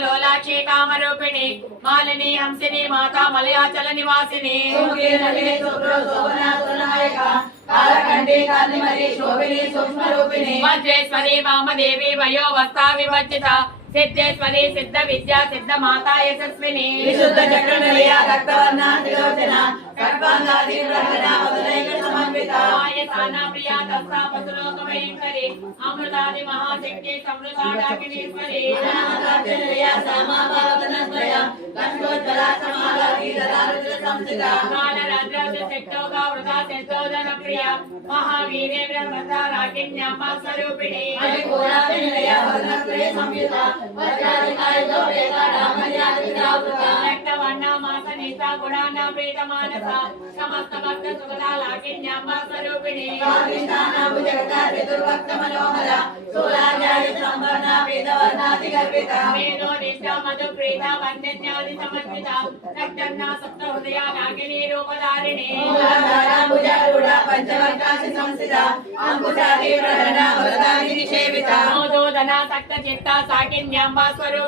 लोलाक्षी कामरूपिणी मालिनी हंसिनी माता मलयाचल निवासिनी वज्रेश्वरी वामदेवी वयोवस्था विवर्जिता सिद्धेश्वरी सिद्ध विद्या सिद्ध माता यशस्विनी विशुद्ध चक्र निलया रक्तवर्णा त्रिलोचना सर्वांगादि प्रभना मधुरैक समन्विता आयताना प्रिया दस्ता पसुलोक भयंकरी अमृतादि महाशक्ति समृद्धाडाकिनीश्वरी अनामताब्ज निलया सामा पावतनस्वया लक्ष्मोज्वला समाधारी ददारुद्र संस्थिता कालराद्राद्र शक्तोगा वृथा सिद्धोदन प्रिया महावीरे ब्रह्मता राकिन्याम्बा स्वरूपिणी अभिघोरादि निलया वदनस्वरे संयुता वज्रादिकायो वेदाडा मर्यादितावृता रक्तवर्णा मासनीता गुणाना प्रीतमानसा समस्त भक्त सुगता लाकिन्याम्बा स्वरूपिणी स्वादिष्ठाना भुजगता चतुर्भक्त मनोहरा सोलाजारि संवर्णा वेदवर्णादि गर्भिता वेदो निष्ठा मधु प्रीता वन्यन्यादि समन्विता रक्तन्ना सप्त हृदया नागिनी रूपधारिणी मूलाधारा भुजारूढा पंचवर्गासि संस्थिता अंकुशादि प्रहरणा वरदादि निषेविता मौदोदना सक्त चित्ता साकिन्याम्बा स्वरूपिणी